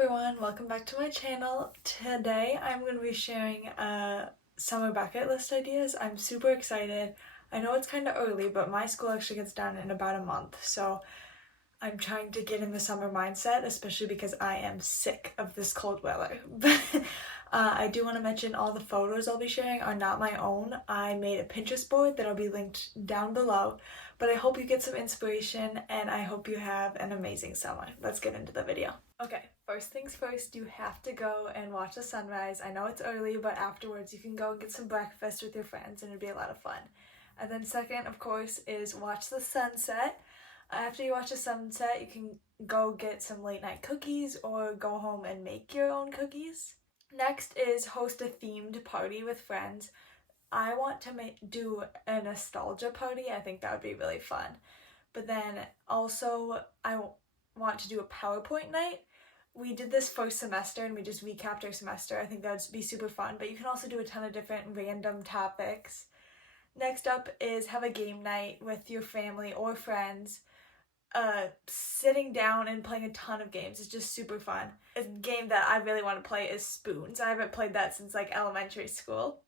everyone, welcome back to my channel. Today I'm going to be sharing summer bucket list ideas. I'm super excited. I know it's kind of early, but my school actually gets done in about a month, so I'm trying to get in the summer mindset, especially because I am sick of this cold weather. But I do want to mention all the photos I'll be sharing are not my own. I made a Pinterest board that'll be linked down below, but I hope you get some inspiration and I hope you have an amazing summer. Let's get into the video. Okay, first things first, you have to go and watch the sunrise. I know it's early, but afterwards you can go and get some breakfast with your friends and it'd be a lot of fun. And then second, of course, is watch the sunset. After you watch the sunset, you can go get some late night cookies or go home and make your own cookies. Next is host a themed party with friends. I want to do a nostalgia party. I think that would be really fun. But then also I want to do a PowerPoint night. We did this first semester and we just recapped our semester. I think that would be super fun, but you can also do a ton of different random topics. Next up is have a game night with your family or friends. Sitting down and playing a ton of games is just super fun. A game that I really want to play is Spoons. I haven't played that since like elementary school.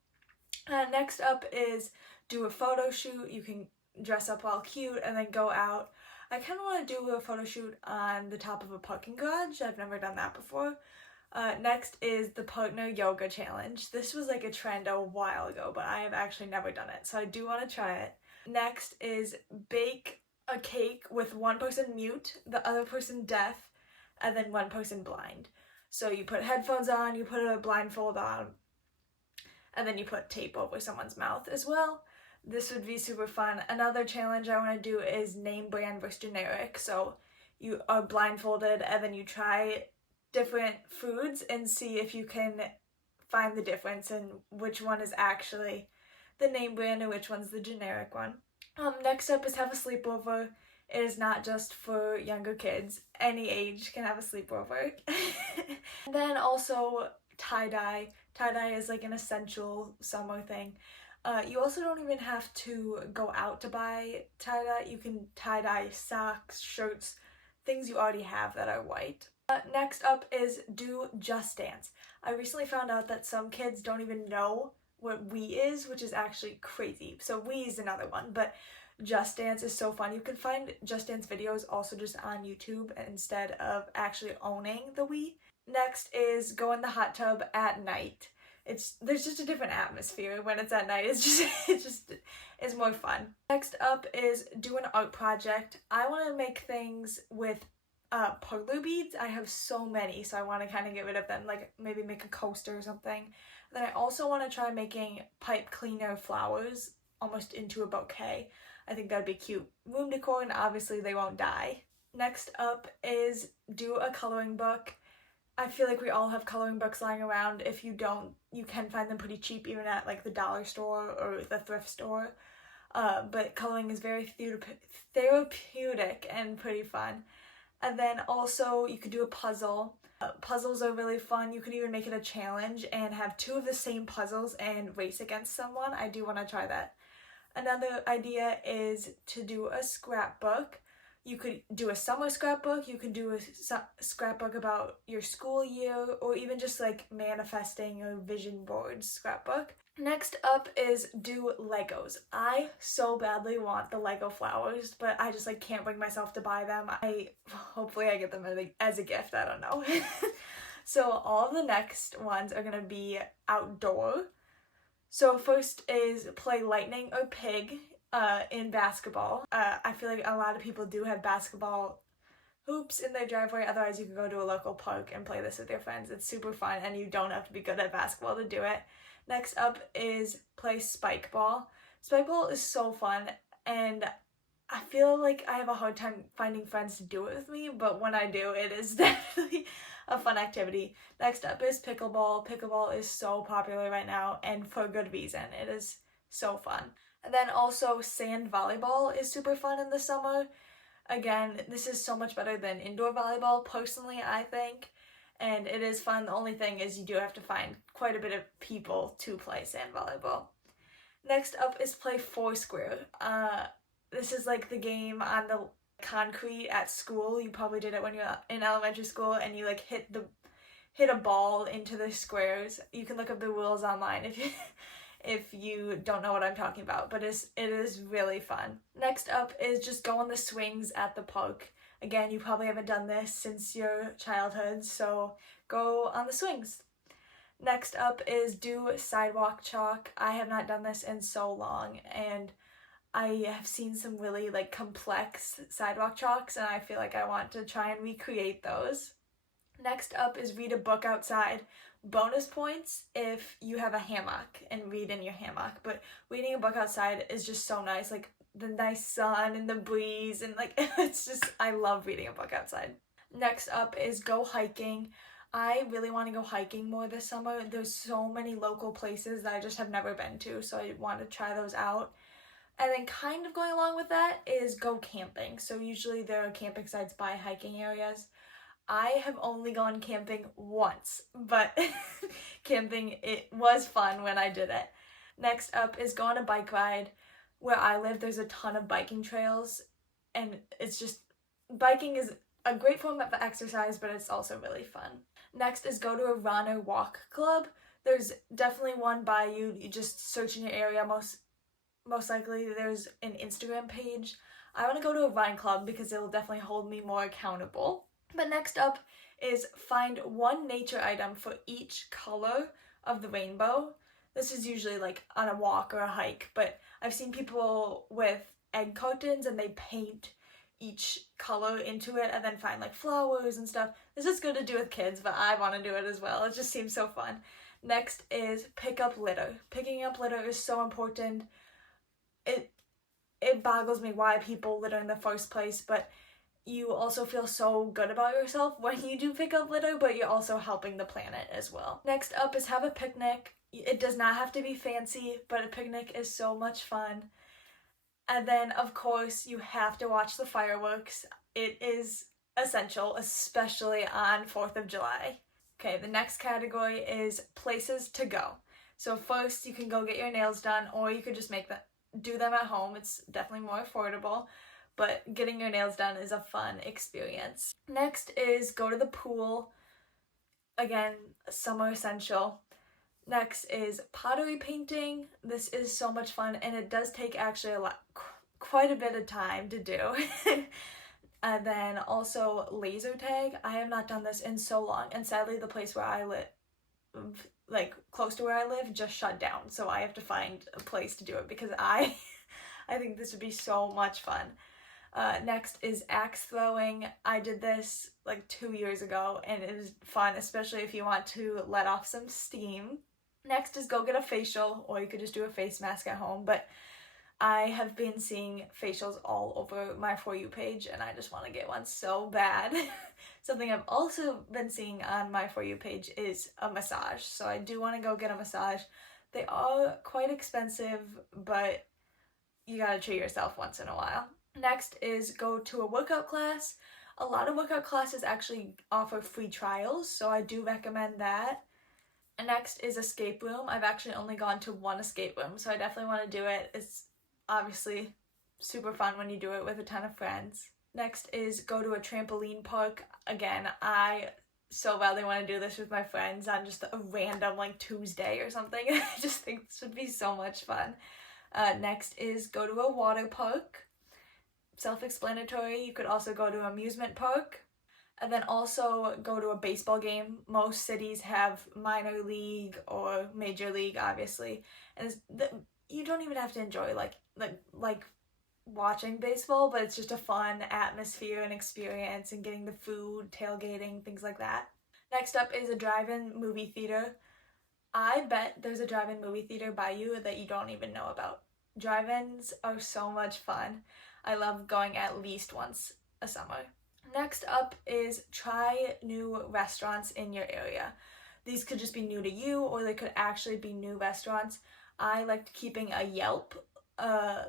Next up is do a photo shoot. You can dress up all cute and then go out. I kind of want to do a photo shoot on the top of a parking garage. I've never done that before. Next is the partner yoga challenge. This was like a trend a while ago, but I have actually never done it, so I do want to try it. Next is bake a cake with one person mute, the other person deaf, and then one person blind. So you put headphones on, you put a blindfold on, and then you put tape over someone's mouth as well. This would be super fun. Another challenge I want to do is name brand versus generic. So you are blindfolded and then you try different foods and see if you can find the difference in which one is actually the name brand and which one's the generic one. Next up is have a sleepover. It is not just for younger kids. Any age can have a sleepover. And then also tie-dye. Tie-dye is like an essential summer thing. You also don't even have to go out to buy tie-dye. You can tie-dye socks, shirts, things you already have that are white. Next up is do Just Dance. I recently found out that some kids don't even know what Wii is, which is actually crazy. So Wii is another one, but Just Dance is so fun. You can find Just Dance videos also just on YouTube instead of actually owning the Wii. Next is go in the hot tub at night. There's just a different atmosphere when it's at night. It's more fun. Next up is do an art project. I want to make things with parlor beads. I have so many, so I want to kind of get rid of them, like maybe make a coaster or something. Then I also want to try making pipe cleaner flowers almost into a bouquet. I think that'd be cute. Room decor, and obviously they won't die. Next up is do a coloring book. I feel like we all have coloring books lying around. If you don't, you can find them pretty cheap even at like the dollar store or the thrift store. But coloring is very therapeutic and pretty fun. And then also you could do a puzzle. Puzzles are really fun. You could even make it a challenge and have two of the same puzzles and race against someone. I do want to try that. Another idea is to do a scrapbook. You could do a summer scrapbook. You could do a scrapbook about your school year, or even just like manifesting or vision board scrapbook. Next up is do Legos. I so badly want the Lego flowers, but I just like can't bring myself to buy them. Hopefully I get them as a gift, I don't know. So all of the next ones are gonna be outdoor. So first is play lightning or pig in basketball. I feel like a lot of people do have basketball hoops in their driveway. Otherwise you can go to a local park and play this with your friends. It's super fun and you don't have to be good at basketball to do it. Next up is play spike ball. Spike ball is so fun and I feel like I have a hard time finding friends to do it with me, but when I do, it is definitely a fun activity. Next up is pickleball. Pickleball is so popular right now and for good reason. It is so fun. And then also sand volleyball is super fun in the summer. Again, this is so much better than indoor volleyball, personally, I think. And it is fun. The only thing is you do have to find quite a bit of people to play sand volleyball. Next up is play Foursquare. This is like the game on the concrete at school. You probably did it when you're in elementary school and you like hit the hit a ball into the squares. You can look up the rules online if you don't know what I'm talking about, but it is really fun. Next up is just go on the swings at the park. Again, you probably haven't done this since your childhood, so go on the swings. Next up is do sidewalk chalk. I have not done this in so long, and I have seen some really like complex sidewalk chalks, and I feel like I want to try and recreate those. Next up is read a book outside. Bonus points if you have a hammock and read in your hammock, but reading a book outside is just so nice. Like the nice sun and the breeze, and like it's just, I love reading a book outside. Next up is go hiking. I really want to go hiking more this summer. There's so many local places that I just have never been to, so I want to try those out. And then kind of going along with that is go camping. So usually there are camping sites by hiking areas. I have only gone camping once, but camping, it was fun when I did it. Next up is go on a bike ride. Where I live, there's a ton of biking trails, and it's just, biking is a great form of exercise, but it's also really fun. Next is go to a run or walk club. There's definitely one by you. You just search in your area. Most likely there's an Instagram page. I want to go to a run club because it will definitely hold me more accountable. But next up is find one nature item for each color of the rainbow. This is usually like on a walk or a hike, but I've seen people with egg cartons and they paint each color into it and then find like flowers and stuff. This is good to do with kids, but I want to do it as well. It just seems so fun. Next is pick up litter. Picking up litter is so important. It boggles me why people litter in the first place, but you also feel so good about yourself when you do pick up litter, but you're also helping the planet as well. Next up is have a picnic. It does not have to be fancy, but a picnic is so much fun. And then, of course, you have to watch the fireworks. It is essential, especially on 4th of July. Okay, the next category is places to go. So first, you can go get your nails done, or you could just do them at home. It's definitely more affordable, but getting your nails done is a fun experience. Next is go to the pool. Again, summer essential. Next is pottery painting. This is so much fun, and it does take actually quite a bit of time to do. And then also laser tag. I have not done this in so long, and sadly the place where I live, like close to where I live, just shut down, so I have to find a place to do it because I think this would be so much fun. Next is axe throwing. I did this like 2 years ago, and it was fun, especially if you want to let off some steam. Next is go get a facial, or you could just do a face mask at home, but I have been seeing facials all over my For You page, and I just want to get one so bad. Something I've also been seeing on my For You page is a massage, so I do want to go get a massage. They are quite expensive, but you gotta treat yourself once in a while. Next is go to a workout class. A lot of workout classes actually offer free trials, so I do recommend that. And next is escape room. I've actually only gone to one escape room, so I definitely want to do it. It's obviously super fun when you do it with a ton of friends. Next is go to a trampoline park. Again, I so badly want to do this with my friends on just a random like Tuesday or something. I just think this would be so much fun. Next is go to a water park. Self-explanatory. You could also go to an amusement park. And then also go to a baseball game. Most cities have minor league or major league, obviously. And you don't even have to enjoy like watching baseball, but it's just a fun atmosphere and experience, and getting the food, tailgating, things like that. Next up is a drive-in movie theater. I bet there's a drive-in movie theater by you that you don't even know about. Drive-ins are so much fun. I love going at least once a summer. Next up is try new restaurants in your area. These could just be new to you, or they could actually be new restaurants. I like keeping a Yelp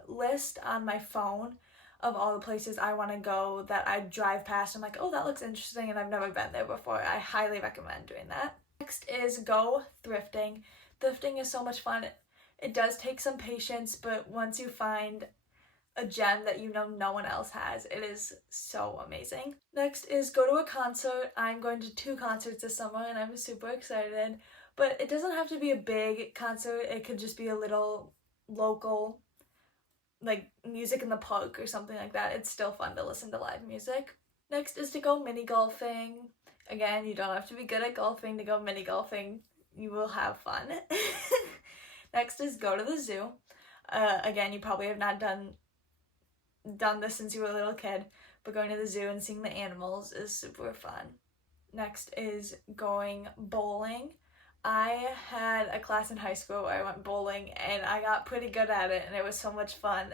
list on my phone of all the places I want to go that I drive past. I'm like, oh, that looks interesting, and I've never been there before. I highly recommend doing that. Next is go thrifting. Thrifting is so much fun. It does take some patience, but once you find a gem that you know no one else has. It is so amazing. Next is go to a concert. I'm going to 2 concerts this summer and I'm super excited. But it doesn't have to be a big concert. It could just be a little local, like music in the park or something like that. It's still fun to listen to live music. Next is to go mini golfing. Again, you don't have to be good at golfing to go mini golfing. You will have fun. Next is go to the zoo. Again, you probably have not done this since you were a little kid, but going to the zoo and seeing the animals is super fun. Next is going bowling. I had a class in high school where I went bowling and I got pretty good at it and it was so much fun.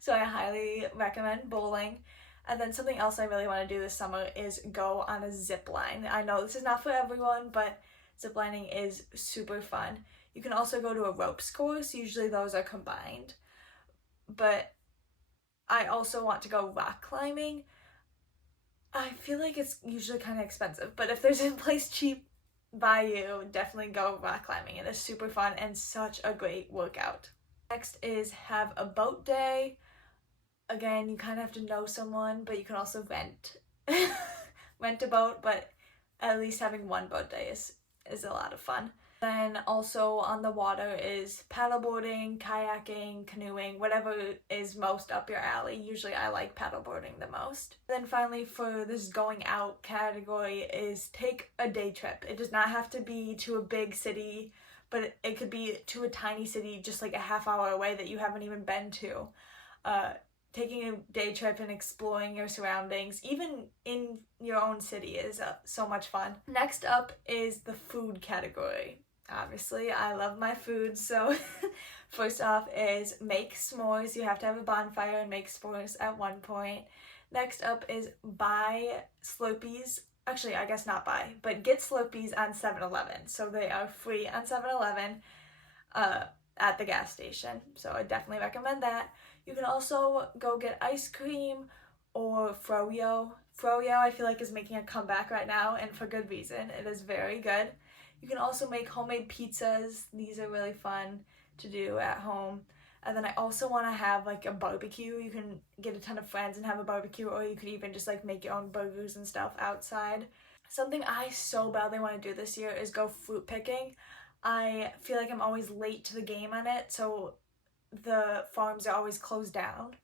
So I highly recommend bowling. And then something else I really want to do this summer is go on a zip line. I know this is not for everyone, but zip lining is super fun. You can also go to a ropes course. Usually those are combined. But I also want to go rock climbing. I feel like it's usually kind of expensive, but if there's a place cheap by you, definitely go rock climbing. It is super fun and such a great workout. Next is have a boat day. Again, you kind of have to know someone, but you can also rent a boat, but at least having one boat day is a lot of fun. Then also on the water is paddleboarding, kayaking, canoeing, whatever is most up your alley. Usually I like paddleboarding the most. Then finally for this going out category is take a day trip. It does not have to be to a big city, but it could be to a tiny city just like a half hour away that you haven't even been to. Taking a day trip and exploring your surroundings, even in your own city, is so much fun. Next up is the food category. Obviously, I love my food, so first off is make s'mores. You have to have a bonfire and make s'mores at one point. Next up is buy Slurpees. Actually, I guess not buy, but get Slurpees on 7-Eleven. So they are free on 7-Eleven at the gas station. So I definitely recommend that. You can also go get ice cream or froyo. Froyo I feel like is making a comeback right now, and for good reason. It is very good. You can also make homemade pizzas. These are really fun to do at home. And then I also want to have like a barbecue. You can get a ton of friends and have a barbecue, or you could even just like make your own burgers and stuff outside. Something I so badly want to do this year is go fruit picking. I feel like I'm always late to the game on it, so the farms are always closed down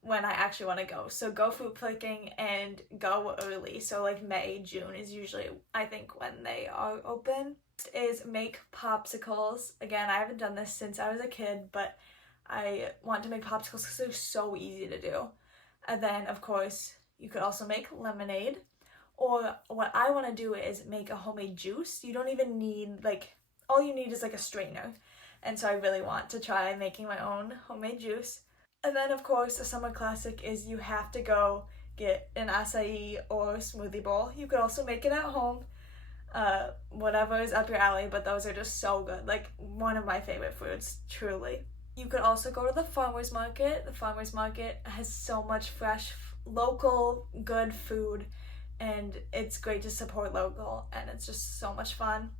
when I actually want to go. So go fruit picking and go early. So like May, June is usually I think when they are open. Next is make popsicles. Again, I haven't done this since I was a kid, but I want to make popsicles because they're so easy to do. And then of course you could also make lemonade, or what I want to do is make a homemade juice. You don't even need all you need is like a strainer. And so I really want to try making my own homemade juice. And then of course a summer classic is you have to go get an acai or smoothie bowl. You could also make it at home, whatever is up your alley, but those are just so good. Like one of my favorite foods, truly. You could also go to the farmer's market. The farmer's market has so much fresh, local, good food, and it's great to support local, and it's just so much fun.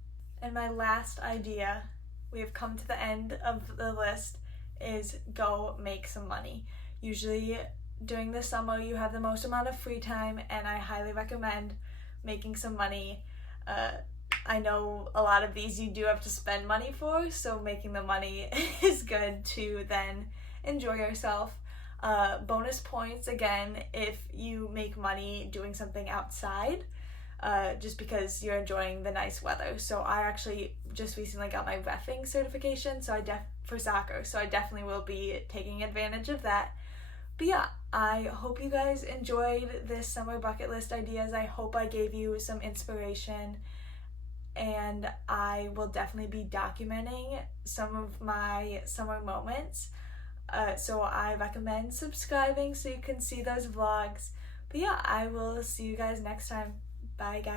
And my last idea, we have come to the end of the list, is go make some money. Usually during the summer you have the most amount of free time, and I highly recommend making some money. I know a lot of these you do have to spend money for, so making the money is good to then enjoy yourself. Bonus points again if you make money doing something outside, just because you're enjoying the nice weather. So I actually just recently got my reffing certification, so for soccer, so I definitely will be taking advantage of that. But yeah, I hope you guys enjoyed this summer bucket list ideas. I hope I gave you some inspiration, and I will definitely be documenting some of my summer moments. So I recommend subscribing so you can see those vlogs. But yeah, I will see you guys next time. Bye guys.